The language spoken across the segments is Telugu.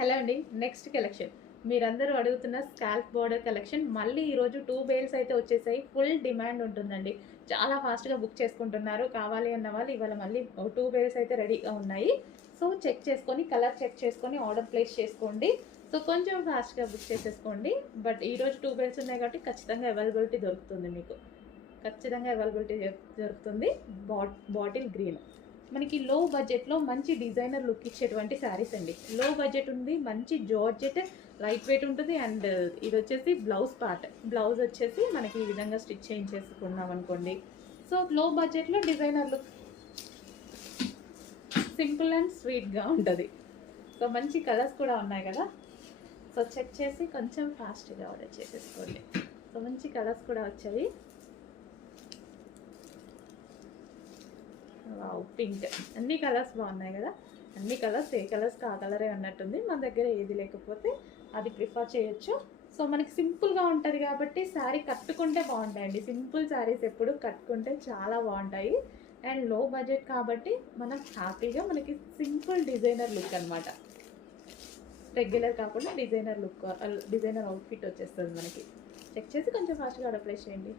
హలో అండి. నెక్స్ట్ కలెక్షన్ మీరందరూ అడుగుతున్న స్కాల్ప్ బోర్డర్ కలెక్షన్ మళ్ళీ ఈరోజు 2 బేల్స్ అయితే వచ్చేసాయి. ఫుల్ డిమాండ్ ఉంటుందండి. చాలా ఫాస్ట్గా బుక్ చేసుకుంటున్నారు. కావాలి అన్న వాళ్ళు ఇవాళ మళ్ళీ 2 బేల్స్ అయితే రెడీగా ఉన్నాయి. సో చెక్ చేసుకొని కలర్ చెక్ చేసుకొని ఆర్డర్ ప్లేస్ చేసుకోండి. సో కొంచెం ఫాస్ట్గా బుక్ చేసేసుకోండి. బట్ ఈరోజు 2 బేల్స్ ఉన్నాయి కాబట్టి ఖచ్చితంగా అవైలబిలిటీ దొరుకుతుంది. మీకు ఖచ్చితంగా అవైలబిలిటీ దొరుకుతుంది. బాటిల్ గ్రీన్ మనకి లో బడ్జెట్లో మంచి డిజైనర్ లుక్ ఇచ్చేటువంటి శారీస్ అండి. లో బడ్జెట్ ఉంది, మంచి జార్జెట్, లైట్ వెయిట్ ఉంటుంది. అండ్ ఇది వచ్చేసి బ్లౌజ్ పార్ట్. బ్లౌజ్ వచ్చేసి మనకి ఈ విధంగా స్టిచ్ చేయించేసుకున్నాం అనుకోండి. సో లో బడ్జెట్లో డిజైనర్ లుక్, సింపుల్ అండ్ స్వీట్గా ఉంటుంది. సో మంచి కలర్స్ కూడా ఉన్నాయి కదా. సో చెక్ చేసి కొంచెం ఫాస్ట్గా ఆర్డర్ చేసేసుకోండి. సో మంచి కలర్స్ కూడా వచ్చాయి. పింక్, అన్ని కలర్స్ బాగున్నాయి కదా. అన్ని కలర్స్ ఏ కలర్స్కి ఆ కలరే అన్నట్టుంది. మన దగ్గర ఏది లేకపోతే అది ప్రిఫర్ చేయొచ్చు. సో మనకి సింపుల్గా ఉంటుంది కాబట్టి శారీ కట్టుకుంటే బాగుంటాయండి. సింపుల్ శారీస్ ఎప్పుడు కట్టుకుంటే చాలా బాగుంటాయి. అండ్ లో బడ్జెట్ కాబట్టి మనం హ్యాపీగా మనకి సింపుల్ డిజైనర్ లుక్ అనమాట. రెగ్యులర్ కాకుండా డిజైనర్ లుక్, డిజైనర్ అవుట్ఫిట్ వచ్చేస్తుంది మనకి. చెక్ చేసి కొంచెం ఫాస్ట్గా ఆర్డర్ ప్లేస్ చేయండి.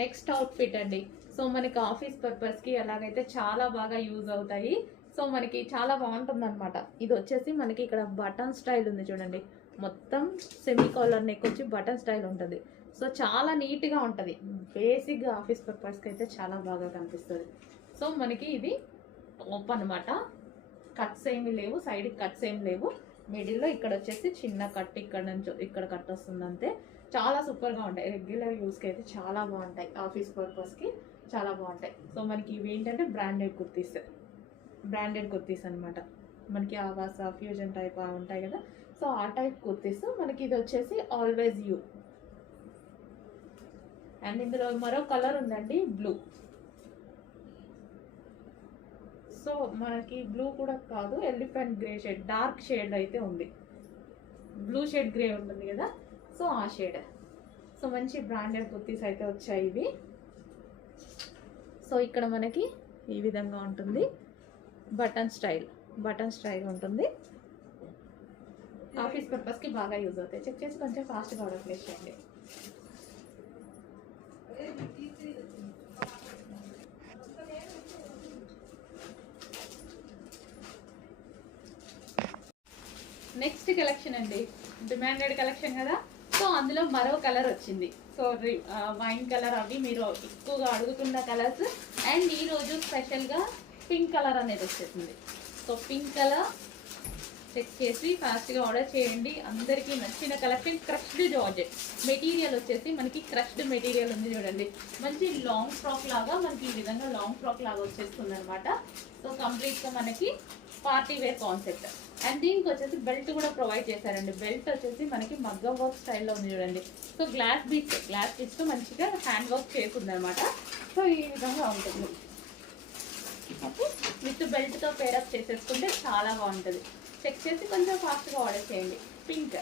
నెక్స్ట్ అవుట్ఫిట్ అండి. సో మనకి ఆఫీస్ పర్పస్కి అలాగైతే చాలా బాగా యూజ్ అవుతాయి. సో మనకి చాలా బాగుంటుంది అనమాట. ఇది వచ్చేసి మనకి ఇక్కడ బటన్ స్టైల్ ఉంది చూడండి. మొత్తం సెమీ కాలర్ నెక్ వచ్చి బటన్ స్టైల్ ఉంటుంది. సో చాలా నీట్గా ఉంటుంది. బేసిక్గా ఆఫీస్ పర్పస్కి అయితే చాలా బాగా కనిపిస్తుంది. సో మనకి ఇది టాప్ అనమాట. కట్స్ ఏమి లేవు, సైడ్కి కట్స్ ఏమి లేవు. మిడిల్లో ఇక్కడ వచ్చేసి చిన్న కట్, ఇక్కడ నుంచి ఇక్కడ కట్ వస్తుంది అంతే. చాలా సూపర్గా ఉంటాయి. రెగ్యులర్ యూస్కి అయితే చాలా బాగుంటాయి. ఆఫీస్ పర్పస్కి చాలా బాగుంటాయి. సో మనకి ఇవి ఏంటంటే బ్రాండెడ్ కుర్తీస్ అనమాట. మనకి ఆవాస, ఫ్యూజన్ టైప్ ఉంటాయి కదా. సో ఆ టైప్ కుర్తీస్. మనకి ఇది వచ్చేసి ఆల్వేజ్ యూ. అండ్ ఇందులో మరో కలర్ ఉందండి, బ్లూ. సో మనకి బ్లూ కూడా కాదు, elephant grey shade, dark shade అయితే ఉంది. బ్లూ షేడ్ గ్రే ఉంటుంది కదా. సో ఆ షేడ్. సో మంచి బ్రాండెడ్ కుర్తీస్ అయితే వచ్చాయి ఇవి. సో ఇక్కడ మనకి ఈ విధంగా ఉంటుంది. బటన్ స్టైల్ ఉంటుంది. ఆఫీస్ పర్పస్కి బాగా యూజ్ అవుతాయి. చెక్ చేసి కొంచెం ఫాస్ట్గా ఆర్డర్ ప్లేస్ చేయండి. నెక్స్ట్ కలెక్షన్ అండి, డిమాండెడ్ కలెక్షన్ కదా. సో అందులో మరో కలర్ వచ్చింది. సో వైన్ కలర్, అవి మీరు ఎక్కువగా అడుగుతున్న కలర్స్. అండ్ ఈరోజు స్పెషల్గా పింక్ కలర్ అనేది వచ్చేసింది. సో పింక్ కలర్ చెక్ చేసి ఫాస్ట్గా ఆర్డర్ చేయండి. అందరికీ నచ్చిన కలెక్షన్. క్రష్డ్ జార్జెట్ మెటీరియల్ వచ్చేసి మనకి క్రష్డ్ మెటీరియల్ ఉంది చూడండి. మంచి లాంగ్ ఫ్రాక్ లాగా మనకి ఈ విధంగా లాంగ్ ఫ్రాక్ లాగా వచ్చేస్తుంది అనమాట. సో కంప్లీట్గా మనకి పార్టీ వేర్ కాన్సెప్ట్. అండ్ దీనికి వచ్చేసి బెల్ట్ కూడా ప్రొవైడ్ చేశారండి. బెల్ట్ వచ్చేసి మనకి మగ్గం వర్క్ స్టైల్లో ఉంది చూడండి. సో గ్లాస్ బీట్స్తో మంచిగా హ్యాండ్ వర్క్ చేస్తుంది అనమాట. సో ఈ విధంగా ఉంటుంది. ఓకే, విత్ బెల్ట్తో పేరప్ చేసేసుకుంటే చాలా బాగుంటుంది. చెక్ చేసి కొంచెం ఫాస్ట్గా ఆర్డర్ చేయండి. పింక్.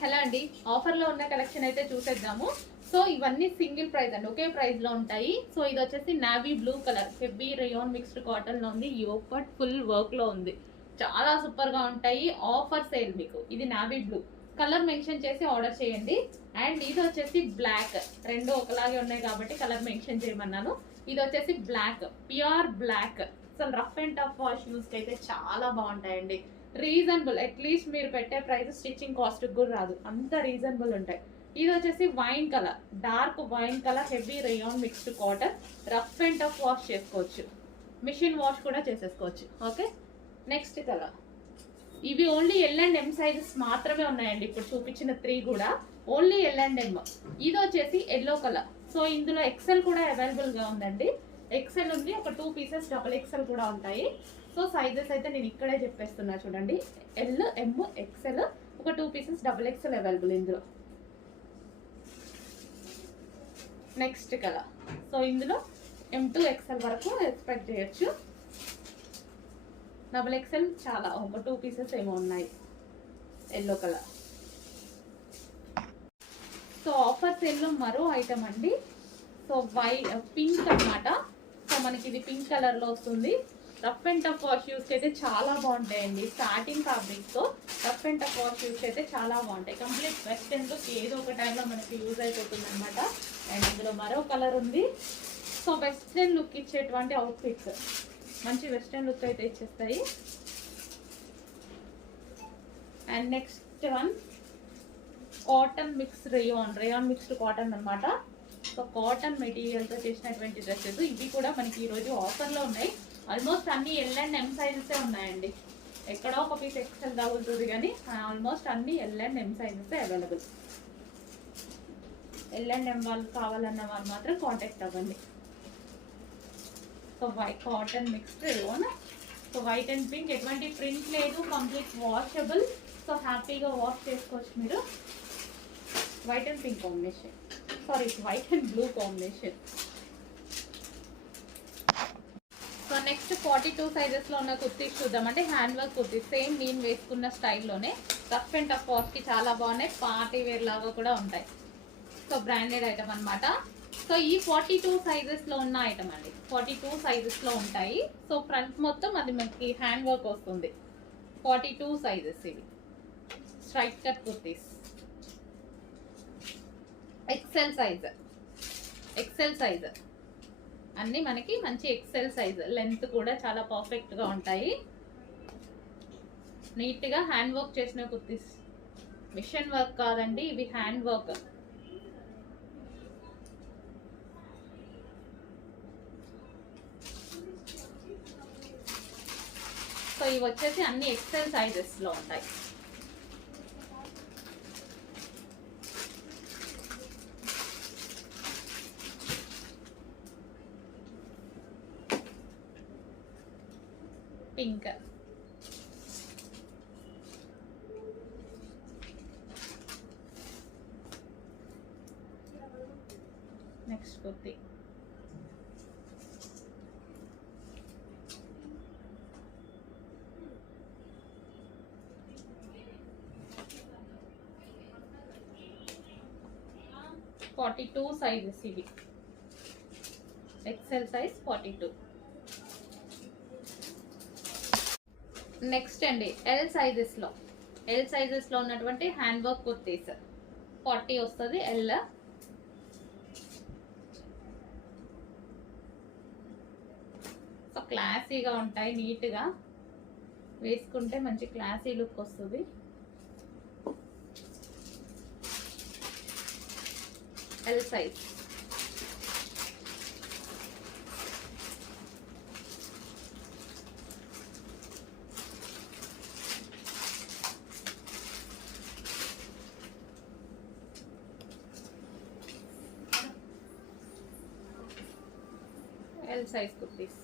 హలో అండి, ఆఫర్లో ఉన్న కలెక్షన్ అయితే చూసేద్దాము. సో ఇవన్నీ సింగిల్ ప్రైస్ అండి, ఒకే ప్రైస్లో ఉంటాయి. సో ఇది వచ్చేసి navy blue colour, heavy rayon mixed కాటన్లో ఉంది. యోక్ పార్ట్ ఫుల్ వర్క్లో ఉంది. చాలా సూపర్గా ఉంటాయి. ఆఫర్ సేల్ మీకు. ఇది నావీ బ్లూ కలర్ మెన్షన్ చేసి ఆర్డర్ చేయండి. అండ్ ఇది వచ్చేసి బ్లాక్. రెండు ఒకలాగే ఉన్నాయి కాబట్టి కలర్ మెన్షన్ చేయమన్నాను. ఇది వచ్చేసి బ్లాక్, ప్యూర్ బ్లాక్. అసలు రఫ్ అండ్ టఫ్ వాష్ యూస్కి అయితే చాలా బాగుంటాయండి. రీజనబుల్, అట్లీస్ట్ మీరు పెట్టే ప్రైస్ స్టిచ్చింగ్ కాస్ట్ కూడా రాదు, అంత రీజనబుల్ ఉంటాయి. ఇది వచ్చేసి wine colour, dark wine colour, heavy rayon mixed cotton. Rough and tough wash చేసుకోవచ్చు, మిషన్ వాష్ కూడా చేసేసుకోవచ్చు. Okay, next colour. ఇవి only L and M sizes మాత్రమే ఉన్నాయండి. ఇప్పుడు చూపించిన 3 కూడా ఓన్లీ ఎల్ అండ్ ఎం. ఇది వచ్చేసి ఎల్లో కలర్. సో ఇందులో ఎక్సెల్ కూడా అవైలబుల్గా ఉందండి. ఎక్సెల్ ఉంది, ఒక 2 పీసెస్ డబుల్ ఎక్సెల్ కూడా ఉంటాయి. సో సైజెస్ అయితే నేను ఇక్కడే చెప్పేస్తున్నా చూడండి. ఎల్, ఎం, ఎక్సెల్, ఒక 2 పీసెస్ డబుల్ ఎక్సెల్ అవైలబుల్ ఇందులో. Next colour. సో ఇందులో M2 XL వరకు ఎక్స్పెక్ట్ చేయొచ్చు. డబుల్ ఎక్సెల్ చాలా, ఒక 2 పీసెస్ ఏమో ఉన్నాయి. Yellow colour. సో ఆఫర్ సేల్లో మరో ఐటమ్ అండి. సో పింక్ అనమాట. సో మనకి ఇది పింక్ కలర్ లో వస్తుంది. Rough and tough wash use అయితే చాలా బాగుంటాయండి. స్టార్టింగ్ ఫ్యాబ్రిక్ తో rough and tough wash use అయితే చాలా బాగుంటాయి. కంప్లీట్ వెస్టర్న్ లుక్ ఏదో ఒక టైంలో మనకి యూజ్ అయిపోతుంది అనమాట. అండ్ ఇందులో మరో కలర్ ఉంది. సో వెస్టర్న్ లుక్ ఇచ్చేటువంటి అవుట్ఫిట్స్, మంచి వెస్టర్న్ లుక్ అయితే ఇచ్చేస్తాయి. And next one cotton mix rayon mixed cotton అనమాట. సో కాటన్ మెటీరియల్తో చేసినటువంటి డ్రెస్సెస్ ఇవి కూడా మనకి ఈరోజు ఆఫర్లో ఉన్నాయి. ఆల్మోస్ట్ అన్ని ఎల్ అండ్ ఎం సైజెసే ఉన్నాయండి. ఎక్కడో ఒక పీస్ ఎక్సెల్ తగులుతుంది కానీ ఆల్మోస్ట్ అన్ని ఎల్ అండ్ ఎం సైజెసే అవైలబుల్. ఎల్ అండ్ ఎం వాళ్ళు కావాలన్న వాళ్ళు మాత్రం కాంటాక్ట్ అవ్వండి. So white cotton mixed rayon. So white and pink, ఎటువంటి ప్రింట్ లేదు, కంప్లీట్ వాషబుల్. సో హ్యాపీగా వాష్ చేసుకోవచ్చు మీరు. White and pink combination, sorry white and blue combination. So next 42 సైజెస్లో ఉన్న కుర్తీస్ చూద్దాం. అంటే హ్యాండ్ వర్క్ కుర్తీస్, సేమ్ నేను వేసుకున్న స్టైల్లోనే రఫ్ అండ్ టఫ్ వాష్కి చాలా బాగున్నాయి. పార్టీ వేర్ లాగా కూడా ఉంటాయి. సో బ్రాండెడ్ ఐటమ్ అనమాట. సో ఈ 42 సైజెస్లో ఉన్న ఐటమ్ అండి. 42 సైజెస్లో ఉంటాయి. సో ఫ్రంట్ మొత్తం అది మనకి హ్యాండ్ వర్క్ వస్తుంది. 42 సైజెస్ ఇవి straight cut kurtis. XL size అన్నీ మనకి మంచి ఎక్సెల్ సైజ్. లెంత్ కూడా చాలా పర్ఫెక్ట్గా ఉంటాయి. నీట్గా హ్యాండ్ వర్క్ చేసిన కుర్తీస్. మిషన్ వర్క్ కాదండి, ఇవి హ్యాండ్ వర్క్. సో ఇవి వచ్చేసి అన్ని ఎక్సెల్ సైజెస్లో ఉంటాయి. పింక్, నెక్స్ట్ కుర్తీ (42) సైజెస్ ఇవి. XL size 42. నెక్స్ట్ అండి ఎల్ సైజెస్లో ఉన్నటువంటి హ్యాండ్ వర్క్ కుర్తీస్ 40 వస్తుంది ఎల్. సో క్లాసీగా ఉంటాయి, నీట్గా వేసుకుంటే మంచి క్లాసీ లుక్ వస్తుంది. L size. L size kurtis.